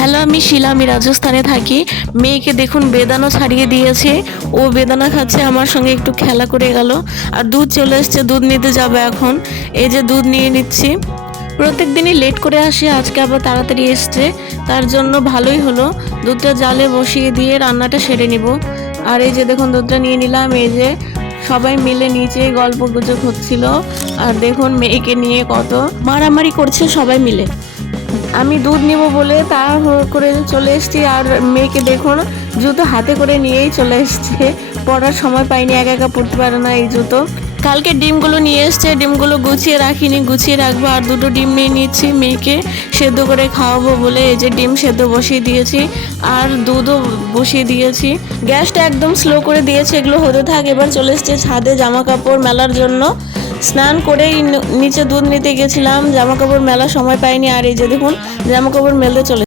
Hello, আমি শিলা, আমি রাজস্থানে থাকি। মেয়েকে দেখুন বেদানা ছাড়িয়ে দিয়েছে, ও বেদানা খাচ্ছে, আমার সঙ্গে একটু খেলা করে গেল। আর দুধ চলে এসছে, দুধ নিতে যাবে এখন। এই যে দুধ নিয়ে নিচ্ছি। প্রত্যেক দিনই লেট করে আসি, আজকে আবার তাড়াতাড়ি এসছে, তার জন্য ভালোই হলো। দুধটা জালে বসিয়ে দিয়ে রান্নাটা সেরে নিব। আর এই যে দেখুন দুধটা নিয়ে নিলাম। এই যে সবাই মিলে নিচে গল্প গুজব হচ্ছিল। আর দেখুন মেয়েকে নিয়ে কত মারামারি করছে সবাই মিলে। আমি দুধ নিব বলে তাড়াহুড়ো করে চলে এসেছি, আর মেয়েকে দেখুন জুতো হাতে করে নিয়েই চলে এসছে। পড়ার সময় পাইনি, একা একা পড়তে পারে না এই জুতো। কালকে ডিমগুলো নিয়ে এসছে, ডিমগুলো গুছিয়ে রাখিনি, গুছিয়ে রাখবো। আর দুটো ডিম নিয়ে নিচ্ছি, মেয়েকে সেদ্ধ করে খাওয়াবো বলে। এই যে ডিম সেদ্ধ বসিয়ে দিয়েছি, আর দুধও বসিয়ে দিয়েছি। গ্যাসটা একদম স্লো করে দিয়েছি, এগুলো হতে থাক। এবার চলে এসছে ছাদে জামা কাপড় মেলার জন্য। স্নান করেই নিচে দুধ নিতে গেছিলাম, জামা কাপড় মেলার সময় পাইনি। আর এই যে দেখুন জামা কাপড় মেলতে চলে